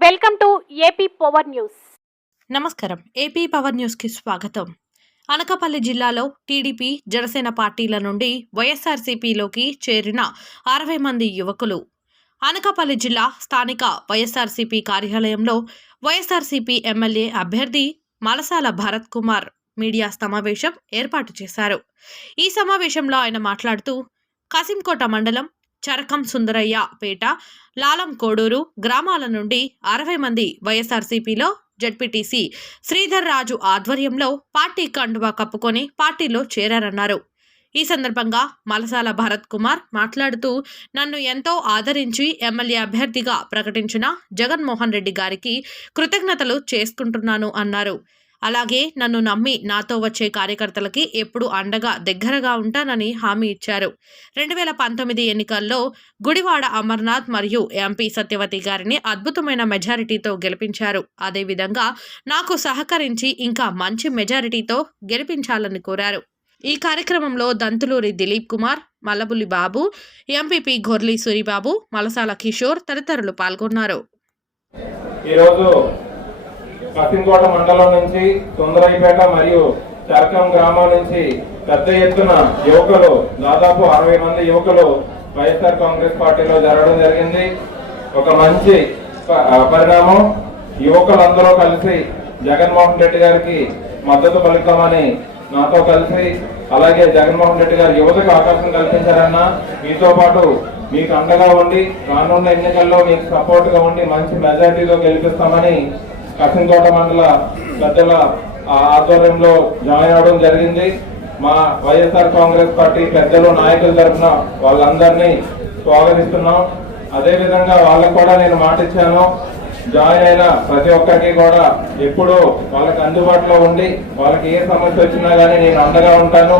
Welcome to AP power news. నమస్కారం. AP power న్యూస్కి స్వాగతం. అనకాపల్లి జిల్లాలో టీడీపీ, జనసేన పార్టీల నుండి వైఎస్ఆర్సీపీలోకి చేరిన 60 మంది యువకులు. అనకాపల్లి జిల్లా స్థానిక వైఎస్ఆర్సీపీ కార్యాలయంలో వైఎస్ఆర్సీపీ ఎమ్మెల్యే అభ్యర్థి మలసాల భరత్ కుమార్ మీడియా సమావేశం ఏర్పాటు చేశారు. ఈ సమావేశంలో ఆయన మాట్లాడుతూ కాసింకోట మండలం చరకం సుందరయ్య పేట, లాలం కోడూరు గ్రామాల నుండి 60 మంది వైఎస్ఆర్సీపీలో జడ్పీటీసీ శ్రీధర్ రాజు ఆధ్వర్యంలో పార్టీ కండువా కప్పుకొని పార్టీలో చేరారన్నారు. ఈ సందర్భంగా మలసాల భరత్ కుమార్ మాట్లాడుతూ నన్ను ఎంతో ఆదరించి ఎమ్మెల్యే అభ్యర్థిగా ప్రకటించిన జగన్మోహన్ రెడ్డి గారికి కృతజ్ఞతలు చేసుకుంటున్నాను అన్నారు. అలాగే నన్ను నమ్మి నాతో వచ్చే కార్యకర్తలకి ఎప్పుడు అండగా దగ్గరగా ఉంటానని హామీ ఇచ్చారు. 2019 ఎన్నికల్లో గుడివాడ అమర్నాథ్ మరియు ఎంపీ సత్యవతి గారిని అద్భుతమైన మెజారిటీతో గెలిపించారు. అదేవిధంగా నాకు సహకరించి ఇంకా మంచి మెజారిటీతో గెలిపించాలని కోరారు. ఈ కార్యక్రమంలో దంతులూరి దిలీప్ కుమార్, మల్లబుల్లి బాబు, ఎంపీపీ గొర్లి సూరిబాబు, మలసాల కిషోర్ తదితరులు పాల్గొన్నారు. కాసింకోట మండలం నుంచి సుందరైపేట మరియు చరకం గ్రామం నుంచి పెద్ద ఎత్తున యువకులు, దాదాపు 60 మంది యువకులు వైఎస్ఆర్ కాంగ్రెస్ పార్టీలో జరగడం జరిగింది. ఒక మంచి పరిణామం. యువకులందరూ కలిసి జగన్మోహన్ రెడ్డి గారికి మద్దతు పలుకుతామని నాతో కలిసి, అలాగే జగన్మోహన్ రెడ్డి గారు యువతకు అవకాశం కల్పించారన్న, మీతో పాటు మీకు అండగా ఉండి రానున్న ఎన్నికల్లో మీకు సపోర్ట్ గా ఉండి మంచి మెజారిటీతో గెలిపిస్తామని కాసింకోట మండల పెద్దల ఆధ్వర్యంలో జాయిన్ అవడం జరిగింది. మా వైఎస్ఆర్ కాంగ్రెస్ పార్టీ పెద్దలు, నాయకుల తరఫున వాళ్ళందరినీ స్వాగతిస్తున్నాం. అదేవిధంగా వాళ్ళకు కూడా నేను మాట ఇచ్చాను, జాయిన్ అయిన ప్రతి ఒక్కరికి కూడా ఎప్పుడూ వాళ్ళకి అందుబాటులో ఉండి వాళ్ళకి ఏ సమస్య వచ్చినా కానీ నేను అండగా ఉంటాను.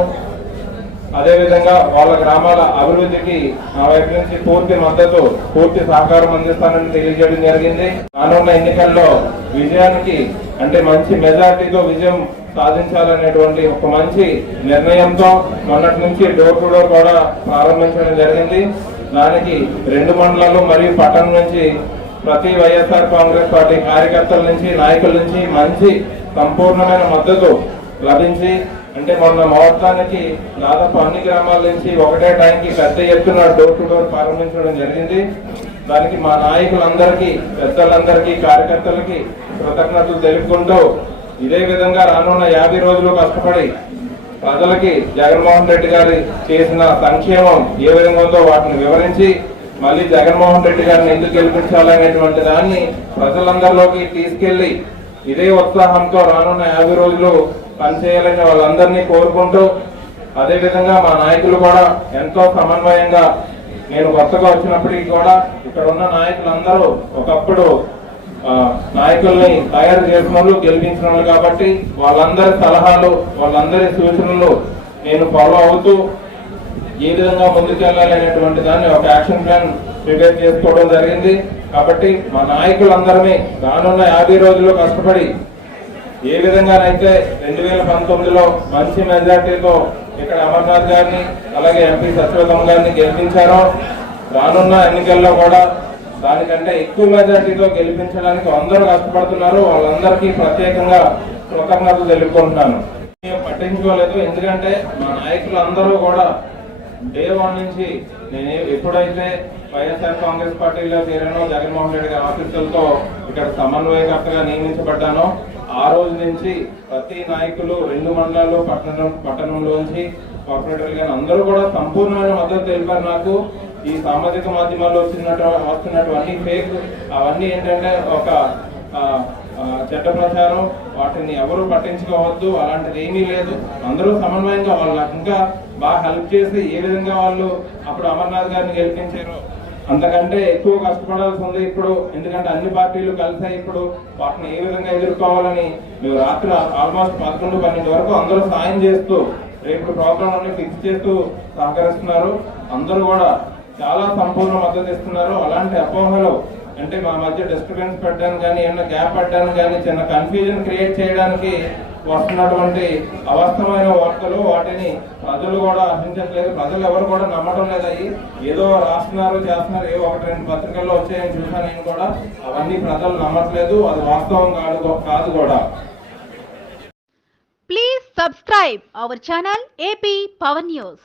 అదేవిధంగా వాళ్ళ గ్రామాల అభివృద్ధికి నా వైపు నుంచి పూర్తి మద్దతు, పూర్తి సహకారం అందిస్తానని తెలియజేయడం జరిగింది. రానున్న ఎన్నికల్లో విజయానికి అంటే మంచి మెజార్టీతో విజయం సాధించాలనేటువంటి ఒక మంచి నిర్ణయంతో మొన్నటి నుంచి డోర్ టు డోర్ కూడా ప్రారంభించడం జరిగింది. దానికి 2 మండలాలు మరియు పట్టణం నుంచి ప్రతి వైఎస్ఆర్ కాంగ్రెస్ పార్టీ కార్యకర్తల నుంచి, నాయకుల నుంచి మంచి సంపూర్ణమైన మద్దతు లభించి, అంటే మొన్న ముహూర్తానికి దాదాపు అన్ని గ్రామాల నుంచి ఒకటే టైంకి పెద్ద ఎత్తున డోర్ టు డోర్ ప్రారంభించడం జరిగింది. దానికి మా నాయకులందరికీ, పెద్దలందరికీ, కార్యకర్తలకి కృతజ్ఞతలు తెలుపుకుంటూ, ఇదే విధంగా రానున్న 50 రోజులు కష్టపడి ప్రజలకి జగన్మోహన్ రెడ్డి గారి చేసిన సంక్షేమం ఏ విధంగా ఉందో వాటిని వివరించి, మళ్ళీ జగన్మోహన్ రెడ్డి గారిని ఎందుకు గెలిపించాలనేటువంటి దాన్ని ప్రజలందరిలోకి తీసుకెళ్లి ఇదే ఉత్సాహంతో రానున్న 50 రోజులు పనిచేయాలని వాళ్ళందరినీ కోరుకుంటూ, అదేవిధంగా మా నాయకులు కూడా ఎంతో సమన్వయంగా, నేను కొత్తగా వచ్చినప్పటికీ కూడా ఇక్కడ ఉన్న నాయకులందరూ ఒకప్పుడు నాయకుల్ని తయారు చేసిన వాళ్ళు, గెలిపించిన వాళ్ళు కాబట్టి వాళ్ళందరి సలహాలు, వాళ్ళందరి సూచనలు నేను ఫాలో అవుతూ ఏ విధంగా ముందుకెళ్ళాలి అనేటువంటి దాన్ని ఒక యాక్షన్ ప్లాన్ ప్రిపేర్ చేసుకోవడం జరిగింది. కాబట్టి మా నాయకులందరినీ రానున్న 50 రోజుల్లో కష్టపడి ఏ విధంగానైతే 2019లో మంచి మెజార్టీతో ఇక్కడ అమర్నాథ్ గారిని, అలాగే ఎంపీ సత్యవతమ్మ గారిని గెలిపించారో, రానున్న ఎన్నికల్లో కూడా దానికంటే ఎక్కువ మెజార్టీతో గెలిపించడానికి అందరూ కష్టపడుతున్నారు. వాళ్ళందరికీ ప్రత్యేకంగా కృతజ్ఞతలు తెలుపుకుంటున్నాను. పట్టించుకోలేదు, ఎందుకంటే మా నాయకులు అందరూ కూడా డే 1 నుంచి నేను ఎప్పుడైతే వైఎస్ఆర్ కాంగ్రెస్ పార్టీలో చేరానో, జగన్మోహన్ రెడ్డి గారి ఆఫీసులతో ఇక్కడ సమన్వయకర్తగా నియమించబడ్డానో, ఆ రోజు నుంచి ప్రతి నాయకులు 2 మండలాలు, పట్టణంలోంచి కార్పొరేటర్లు కానీ అందరూ కూడా సంపూర్ణమైన మద్దతు తెలిపారు నాకు. ఈ సామాజిక మాధ్యమాల్లో వస్తున్నటువంటి ఫేక్ అవన్నీ ఏంటంటే ఒక చెడ్డ ప్రచారం, వాటిని ఎవరు పట్టించుకోవద్దు, అలాంటిది ఏమీ లేదు. అందరూ సమన్వయంగా వాళ్ళు నాకు ఇంకా బాగా హెల్ప్ చేసి ఏ విధంగా వాళ్ళు అప్పుడు అమర్నాథ్ గారిని గెలిపించారు అంతకంటే ఎక్కువ కష్టపడాల్సి ఉంది ఇప్పుడు. ఎందుకంటే అన్ని పార్టీలు కలిసాయి ఇప్పుడు. వాటిని ఏ విధంగా ఎదుర్కోవాలని మేము రాత్రి ఆల్మోస్ట్ 11-12 వరకు అందరూ సాయం చేస్తూ, రేపు ప్రోగ్రామ్ అన్ని ఫిక్స్ చేస్తూ సహకరిస్తున్నారు. అందరూ కూడా చాలా సంపూర్ణ మద్దతు ఇస్తున్నారు. అలాంటి అపోహలు అంటే మా మధ్య డిస్టర్బెన్స్ పెట్టడానికి కానీ, ఏమన్నా గ్యాప్ పెట్టడానికి కానీ, చిన్న కన్ఫ్యూజన్ క్రియేట్ చేయడానికి వస్తున్నటువంటి అవాస్తవమైన వార్తలు, వాటిని ప్రజలు కూడా హర్షించట్లేదు. ప్రజలు ఎవరు కూడా నమ్మడం లేదు. అయ్యి ఏదో రాస్తున్నారు, చేస్తున్నారు, ఏవో ఒకటి రెండు పత్రికల్లో వచ్చాయని చూసాను నేను కూడా. అవన్నీ ప్రజలు నమ్మట్లేదు, అది వాస్తవం కాదు కూడా. Please subscribe our channel AP Power News.